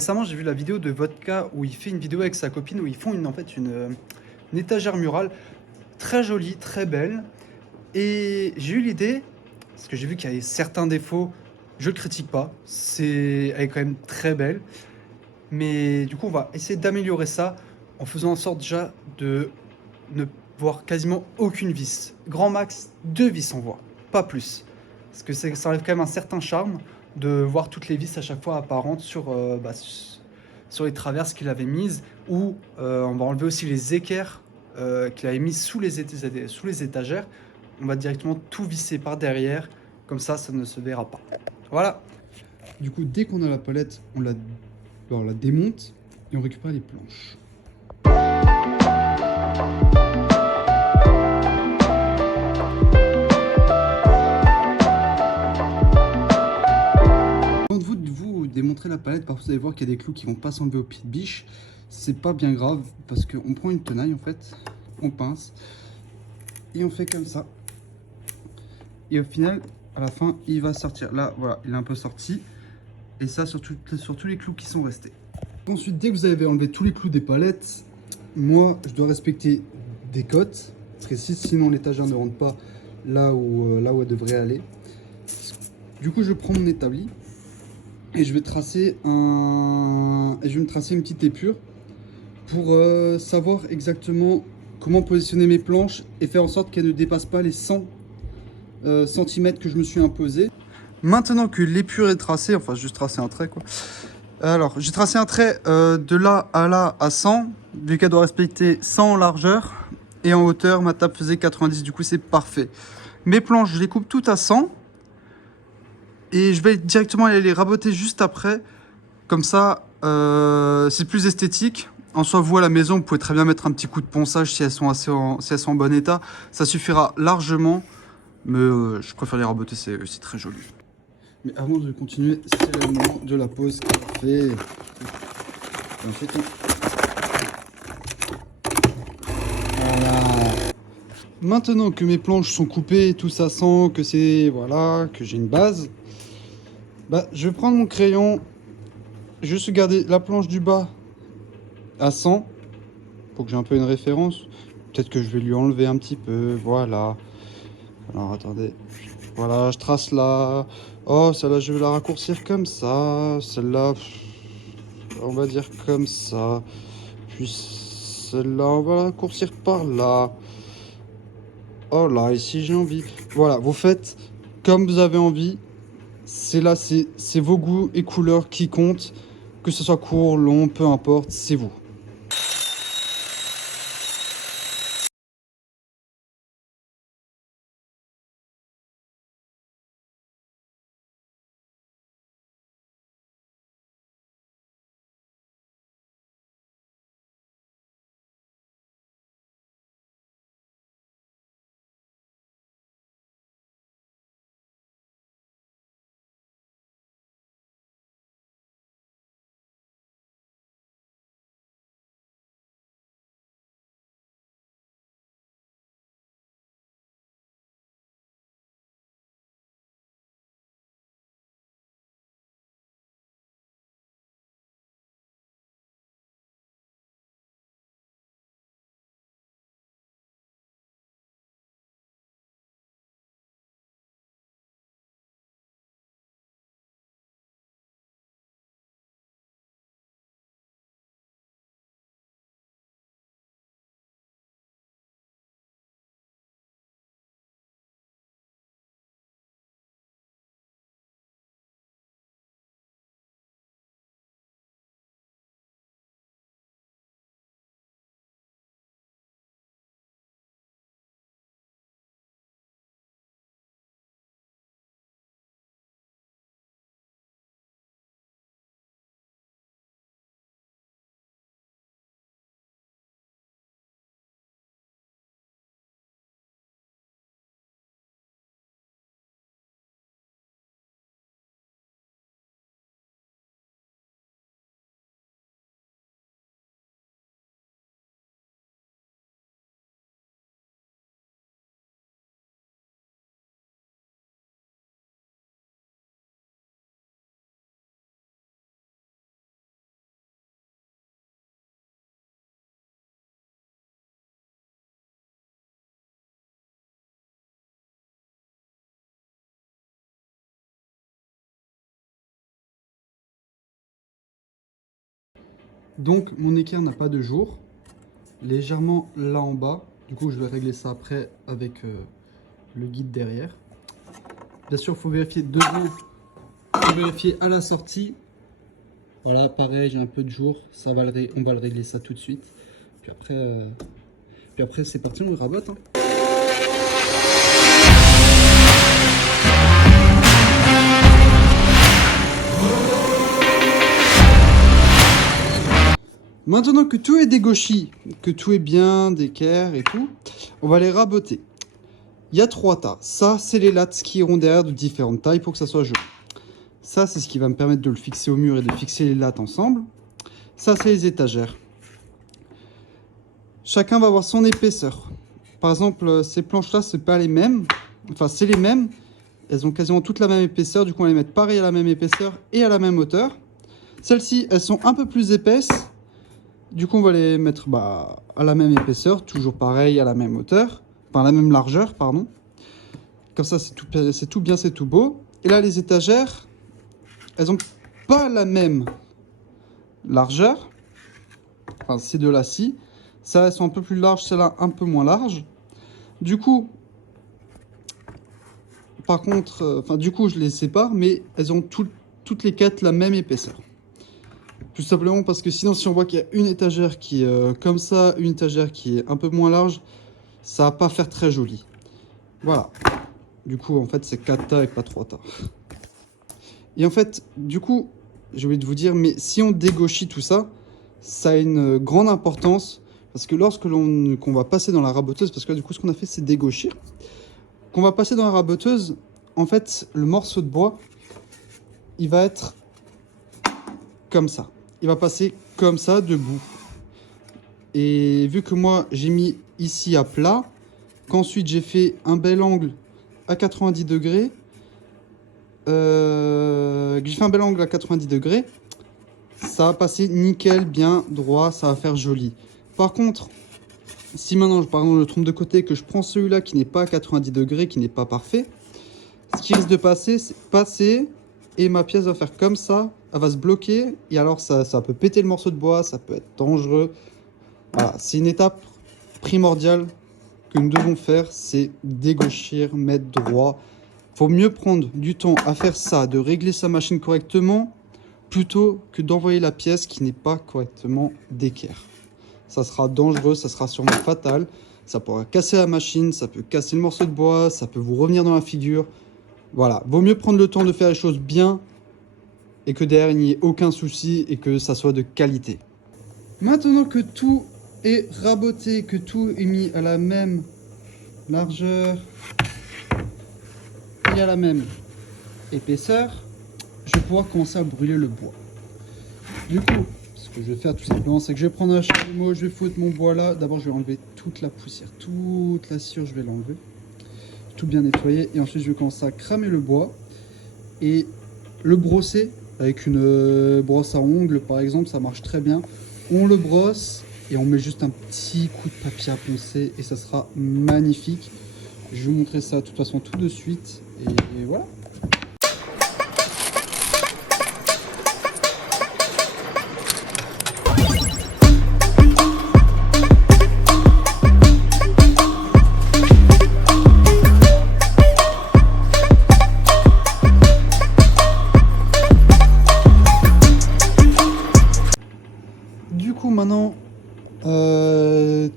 Récemment, j'ai vu la vidéo de Vodka où il fait une vidéo avec sa copine où ils font une étagère murale très jolie, très belle. Et j'ai eu l'idée, parce que j'ai vu qu'il y avait certains défauts, je le critique pas, elle est quand même très belle. Mais du coup, on va essayer d'améliorer ça en faisant en sorte déjà de ne voir quasiment aucune vis. Grand max, 2 vis en voie, pas plus. Parce que ça enlève quand même un certain charme de voir toutes les vis à chaque fois apparentes sur les traverses qu'il avait mises. Ou on va enlever aussi les équerres qu'il avait mis sous les étagères. On va directement tout visser par derrière. Comme ça ne se verra pas. Voilà. Du coup, dès qu'on a la palette, on la démonte et on récupère les planches. Avant de vous démontrer la palette, parfois vous allez voir qu'il y a des clous qui vont pas s'enlever au pied de biche. C'est pas bien grave parce qu'on prend une tenaille en fait, on pince et on fait comme ça. Et au final, à la fin, il va sortir. Là, voilà, il est un peu sorti. Et ça sur tous les clous qui sont restés. Ensuite, dès que vous avez enlevé tous les clous des palettes, moi, je dois respecter des cotes précises, sinon l'étagère ne rentre pas là où elle devrait aller. Du coup, je prends mon établi et je vais me tracer une petite épure pour savoir exactement comment positionner mes planches et faire en sorte qu'elles ne dépassent pas les 100 cm que je me suis imposé. Maintenant que l'épure est tracée, enfin juste tracer un trait quoi. Alors j'ai tracé un trait de là à 100, vu qu'elle doit respecter 100 en largeur et en hauteur, ma table faisait 90, du coup c'est parfait. Mes planches, je les coupe toutes à 100 et je vais directement aller les raboter juste après. Comme ça, c'est plus esthétique. En soi, vous à la maison, vous pouvez très bien mettre un petit coup de ponçage si elles sont si elles sont en bon état. Ça suffira largement, mais je préfère les raboter, c'est aussi très joli. Mais avant de continuer, c'est le moment de la pause café. Ensuite, voilà. Maintenant que mes planches sont coupées, tout ça sent que voilà, que j'ai une base, bah, je vais prendre mon crayon, juste garder la planche du bas à 100 pour que j'ai un peu une référence. Peut-être que je vais lui enlever un petit peu, voilà. Alors attendez, voilà, je trace là. Oh, celle-là, je vais la raccourcir comme ça. Celle-là, on va dire comme ça. Puis celle-là, on va la raccourcir par là. Oh là, ici j'ai envie. Voilà, vous faites comme vous avez envie. C'est là, c'est vos goûts et couleurs qui comptent. Que ce soit court, long, peu importe, c'est vous. Donc mon équerre n'a pas de jour, légèrement là en bas. Du coup je vais régler ça après avec le guide derrière. Bien sûr il faut vérifier devant, il faut vérifier à la sortie. Voilà, pareil, j'ai un peu de jour, on va le régler ça tout de suite. Puis après c'est parti, on le rabote. Hein. Maintenant que tout est dégauchi, que tout est bien d'équerre et tout, on va les raboter. Il y a 3 tas. Ça, c'est les lattes qui iront derrière de différentes tailles pour que ça soit joli. Ça, c'est ce qui va me permettre de le fixer au mur et de fixer les lattes ensemble. Ça, c'est les étagères. Chacun va avoir son épaisseur. Par exemple, ces planches-là, c'est pas les mêmes. Enfin, c'est les mêmes. Elles ont quasiment toutes la même épaisseur. Du coup, on va les mettre pareil à la même épaisseur et à la même hauteur. Celles-ci, elles sont un peu plus épaisses. Du coup, on va les mettre à la même épaisseur, toujours pareil, à la même hauteur. Enfin, à la même largeur, pardon. Comme ça, c'est tout bien, c'est tout beau. Et là, les étagères, elles n'ont pas la même largeur. Enfin, ces deux-là, si. Celles-là, elles sont un peu plus larges, celles-là, un peu moins larges. Du coup, par contre, du coup, je les sépare, mais elles ont toutes les 4 la même épaisseur. Tout simplement parce que sinon, si on voit qu'il y a une étagère qui est comme ça, une étagère qui est un peu moins large, ça va pas faire très joli. Voilà. Du coup, en fait, c'est 4 tas et pas 3 tas. Et en fait, du coup, j'ai oublié de vous dire, mais si on dégauchit tout ça, ça a une grande importance. Parce que lorsque qu'on va passer dans la raboteuse, parce que là, du coup, ce qu'on a fait, c'est dégauchir. Qu'on va passer dans la raboteuse, en fait, le morceau de bois, il va être comme ça. Il va passer comme ça, debout. Et vu que moi, j'ai mis ici à plat, qu'ensuite j'ai fait un bel angle à 90 degrés, j'ai fait un bel angle à 90 degrés, ça va passer nickel, bien droit, ça va faire joli. Par contre, si maintenant, par exemple, je trompe de côté, que je prends celui-là qui n'est pas à 90 degrés, qui n'est pas parfait, ce qui risque de passer, c'est passer, et ma pièce va faire comme ça, elle va se bloquer, et alors ça peut péter le morceau de bois, ça peut être dangereux. Voilà, c'est une étape primordiale que nous devons faire, c'est dégauchir, mettre droit. Faut mieux prendre du temps à faire ça, de régler sa machine correctement, plutôt que d'envoyer la pièce qui n'est pas correctement d'équerre. Ça sera dangereux, ça sera sûrement fatal, ça pourra casser la machine, ça peut casser le morceau de bois, ça peut vous revenir dans la figure. Voilà, vaut mieux prendre le temps de faire les choses bien et que derrière il n'y ait aucun souci et que ça soit de qualité. Maintenant que tout est raboté, que tout est mis à la même largeur et à la même épaisseur, je vais pouvoir commencer à brûler le bois. Du coup, ce que je vais faire tout simplement, c'est que je vais prendre un chalumeau, je vais foutre mon bois là. D'abord, je vais enlever toute la poussière, toute la sciure, je vais l'enlever. Tout bien nettoyer. Et ensuite, je vais commencer à cramer le bois et le brosser avec une brosse à ongles, par exemple, ça marche très bien. On le brosse et on met juste un petit coup de papier à poncer et ça sera magnifique. Je vais vous montrer ça de toute façon tout de suite et voilà. Du coup maintenant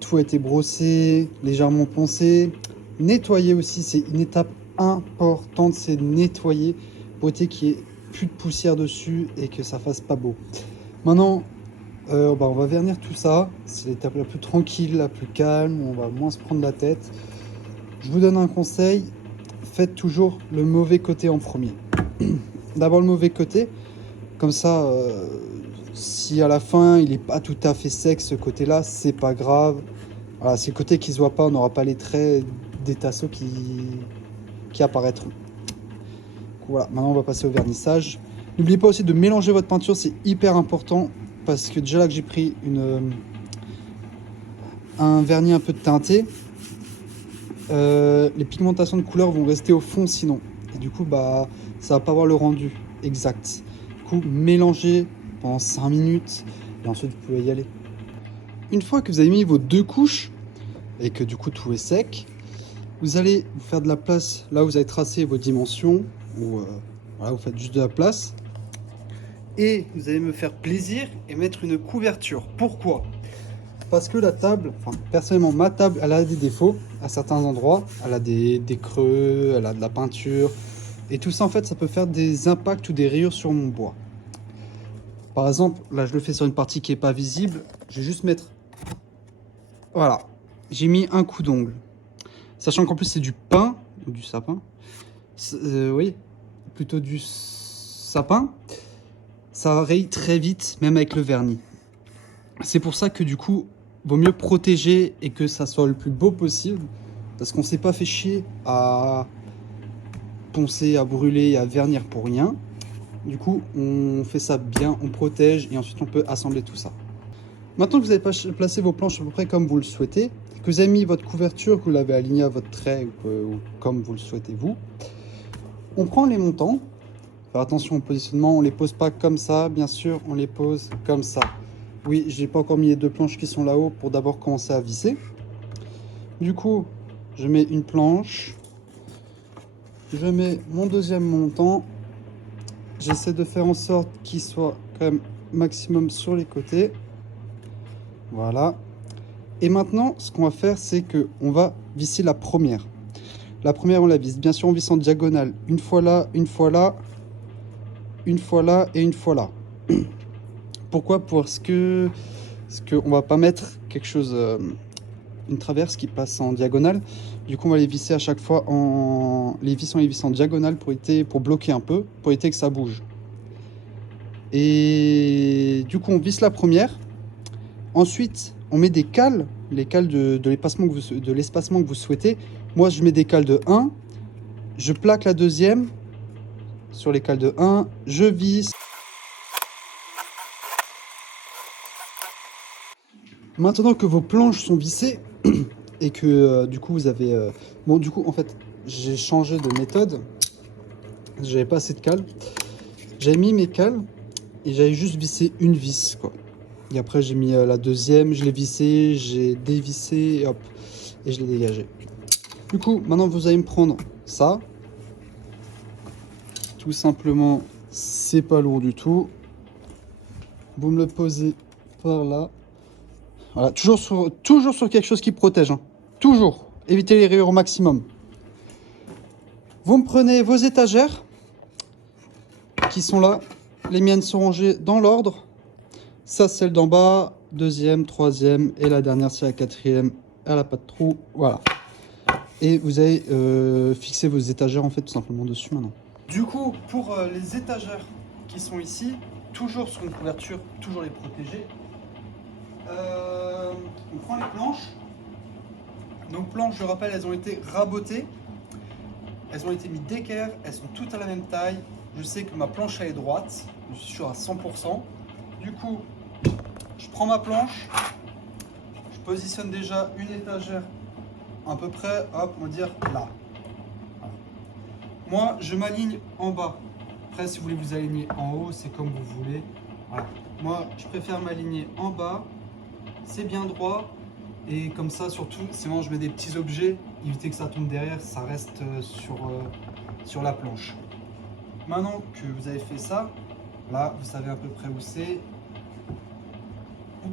tout a été brossé, légèrement poncé, nettoyer aussi, c'est une étape importante, c'est nettoyer pour éviter qu'il n'y ait plus de poussière dessus et que ça fasse pas beau. Maintenant on va vernir tout ça, c'est l'étape la plus tranquille, la plus calme, on va moins se prendre la tête. Je vous donne un conseil, faites toujours le mauvais côté en premier. D'abord le mauvais côté, comme ça si à la fin il n'est pas tout à fait sec ce côté là, c'est pas grave. Voilà, c'est le côté qui se voit pas, on n'aura pas les traits des tasseaux qui apparaîtront. Voilà, maintenant on va passer au vernissage. N'oubliez pas aussi de mélanger votre peinture, c'est hyper important parce que déjà là que j'ai pris un vernis un peu teinté, les pigmentations de couleurs vont rester au fond sinon. Et du coup ça va pas avoir le rendu exact. Du coup, mélangez pendant 5 minutes Et ensuite, vous pouvez y aller. Une fois que vous avez mis vos 2 couches, et que du coup tout est sec, vous allez vous faire de la place là où vous avez tracé vos dimensions, ou voilà, vous faites juste de la place. Et vous allez me faire plaisir et mettre une couverture. Pourquoi? Parce que la table, enfin personnellement ma table, elle a des défauts à certains endroits. Elle a des creux, elle a de la peinture. Et tout ça en fait, ça peut faire des impacts ou des rayures sur mon bois. Par exemple, là je le fais sur une partie qui n'est pas visible. Je vais juste mettre... Voilà, j'ai mis un coup d'ongle. Sachant qu'en plus c'est du pin, ou du sapin. Oui, plutôt du sapin. Ça raye très vite, même avec le vernis. C'est pour ça que du coup, vaut mieux protéger et que ça soit le plus beau possible. Parce qu'on s'est pas fait chier à poncer, à brûler, à vernir pour rien. Du coup, on fait ça bien, on protège et ensuite on peut assembler tout ça. Maintenant que vous avez placé vos planches à peu près comme vous le souhaitez, que vous avez mis votre couverture, que vous l'avez alignée à votre trait ou comme vous le souhaitez vous, on prend les montants. Faire attention au positionnement, on les pose pas comme ça, bien sûr, on les pose comme ça. Oui, j'ai pas encore mis les 2 planches qui sont là-haut pour d'abord commencer à visser. Du coup, je mets une planche, je mets mon 2e montant, j'essaie de faire en sorte qu'il soit quand même maximum sur les côtés. Voilà. Et maintenant, ce qu'on va faire, c'est que on va visser la première. La première, on la visse. Bien sûr, on visse en diagonale. Une fois là, une fois là, une fois là et une fois là. Pourquoi? Parce que on va pas mettre quelque chose, une traverse qui passe en diagonale. Du coup, on va les visser à chaque fois en les vis en diagonale pour bloquer un peu, pour éviter que ça bouge. Et du coup, on visse la première. Ensuite, on met des cales, les cales de l'espacement que vous souhaitez. Moi, je mets des cales de 1. Je plaque la deuxième sur les cales de 1. Je visse. Maintenant que vos planches sont vissées et que du coup vous avez... Bon, du coup, en fait, j'ai changé de méthode. J'avais pas assez de cales. J'avais mis mes cales et j'avais juste vissé une vis, quoi. Et après, j'ai mis la deuxième, je l'ai vissé, j'ai dévissé, et hop, et je l'ai dégagé. Du coup, maintenant, vous allez me prendre ça. Tout simplement, c'est pas lourd du tout. Vous me le posez par là. Voilà, toujours sur quelque chose qui protège. Hein. Toujours. Évitez les rayures au maximum. Vous me prenez vos étagères qui sont là. Les miennes sont rangées dans l'ordre. Ça, celle d'en bas, 2e, 3e et la dernière, c'est la 4e. Elle n'a pas de trou. Voilà. Et vous allez fixer vos étagères en fait tout simplement dessus maintenant. Du coup, pour les étagères qui sont ici, toujours sur une couverture, toujours les protéger. On prend les planches. Donc planches, je rappelle, elles ont été rabotées. Elles ont été mises d'équerre, elles sont toutes à la même taille. Je sais que ma planche elle est droite, je suis sûr à 100%. Du coup, je prends ma planche, je positionne déjà une étagère à peu près, hop, on va dire là. Voilà. Moi, je m'aligne en bas. Après, si vous voulez vous aligner en haut, c'est comme vous voulez. Voilà. Moi, je préfère m'aligner en bas. C'est bien droit. Et comme ça, surtout, sinon je mets des petits objets, éviter que ça tombe derrière, ça reste sur la planche. Maintenant que vous avez fait ça, là, vous savez à peu près où c'est. Vous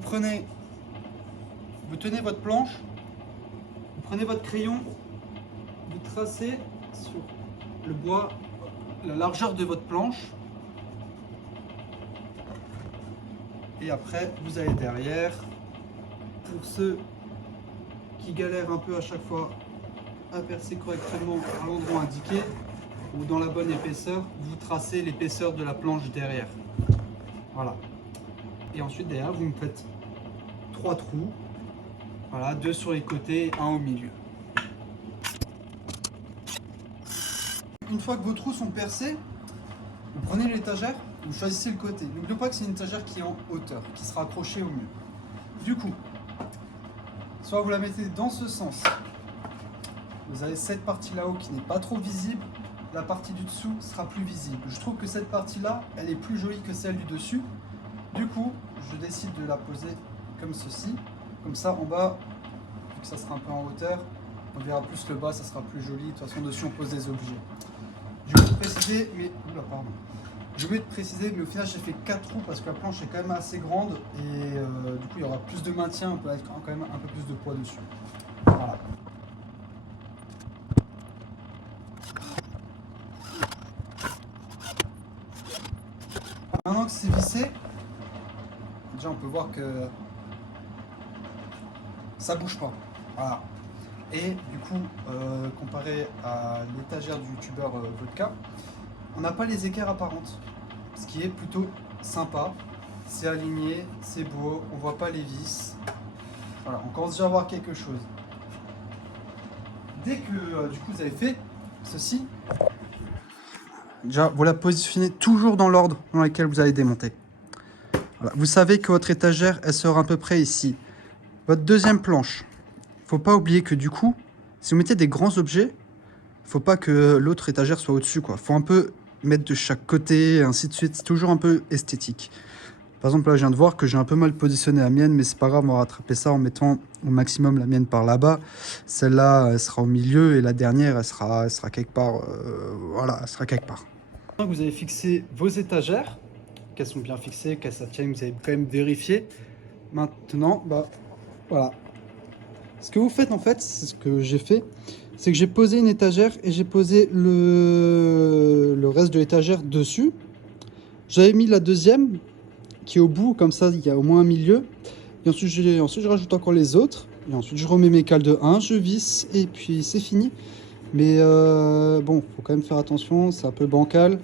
tenez votre planche, vous prenez votre crayon, vous tracez sur le bois la largeur de votre planche. Et après, vous allez derrière. Pour ceux qui galèrent un peu à chaque fois à percer correctement à l'endroit indiqué ou dans la bonne épaisseur, vous tracez l'épaisseur de la planche derrière. Voilà. Et ensuite derrière, vous me faites 3 trous. Voilà, 2 sur les côtés, 1 au milieu. Une fois que vos trous sont percés, vous prenez l'étagère, vous choisissez le côté. N'oubliez pas que c'est une étagère qui est en hauteur, qui sera accrochée au mur. Du coup, soit vous la mettez dans ce sens, vous avez cette partie là-haut qui n'est pas trop visible, la partie du dessous sera plus visible. Je trouve que cette partie là, elle est plus jolie que celle du dessus. Du coup, je décide de la poser comme ceci. Comme ça, en bas, vu que ça sera un peu en hauteur, on verra plus le bas, ça sera plus joli. De toute façon, dessus, on pose des objets. Je voulais te préciser, mais... Oula, pardon. Je voulais te préciser, mais au final, j'ai fait 4 trous parce que la planche est quand même assez grande. Et du coup, il y aura plus de maintien, on peut mettre quand même un peu plus de poids dessus. Voilà. Maintenant que c'est vissé, déjà on peut voir que ça bouge pas. Voilà. Et du coup, comparé à l'étagère du youtubeur Vodka, on n'a pas les équerres apparentes. Ce qui est plutôt sympa. C'est aligné, c'est beau, on voit pas les vis. Voilà, on commence déjà à voir quelque chose. Dès que du coup vous avez fait ceci, déjà vous la positionnez toujours dans l'ordre dans lequel vous allez démonter. Voilà. Vous savez que votre étagère, elle sera à peu près ici. Votre deuxième planche, faut pas oublier que du coup, si vous mettez des grands objets, faut pas que l'autre étagère soit au-dessus, quoi. Faut un peu mettre de chaque côté, et ainsi de suite. C'est toujours un peu esthétique. Par exemple, là, je viens de voir que j'ai un peu mal positionné la mienne, mais c'est pas grave, on va rattraper ça en mettant au maximum la mienne par là-bas. Celle-là, elle sera au milieu, et la dernière, elle sera quelque part, voilà, elle sera quelque part. Maintenant que vous avez fixé vos étagères, qu'elles sont bien fixées, qu'elles se tiennent, vous avez quand même vérifié. Maintenant, bah, voilà. Ce que vous faites en fait, c'est ce que j'ai fait, c'est que j'ai posé une étagère et j'ai posé le reste de l'étagère dessus. J'avais mis la deuxième qui est au bout, comme ça il y a au moins un milieu. Et ensuite je rajoute encore les autres. Et ensuite je remets mes cales de 1, je visse et puis c'est fini. Mais bon, faut quand même faire attention, c'est un peu bancal.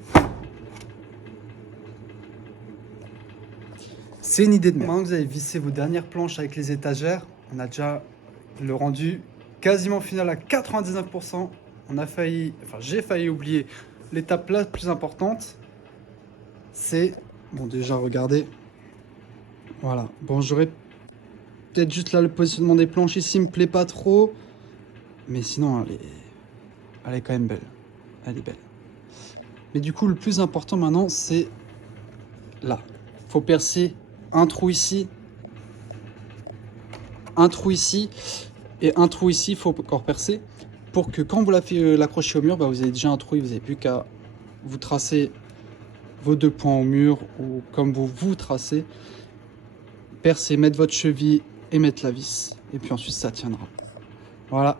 C'est une idée de merde. Maintenant que vous avez vissé vos dernières planches avec les étagères, on a déjà le rendu quasiment final à 99%. J'ai failli oublier l'étape la plus importante. C'est, bon déjà regardez, voilà. Bon, j'aurais peut-être juste là le positionnement des planches ici me plaît pas trop, mais sinon elle est quand même belle. Elle est belle. Mais du coup le plus important maintenant c'est là. Faut percer un trou ici, un trou ici. Et un trou ici, il faut encore percer pour que quand vous l'accrochez au mur, bah, vous avez déjà un trou et vous n'avez plus qu'à vous tracer vos 2 points au mur ou comme vous tracez, percer, mettre votre cheville et mettre la vis. Et puis ensuite, ça tiendra. Voilà.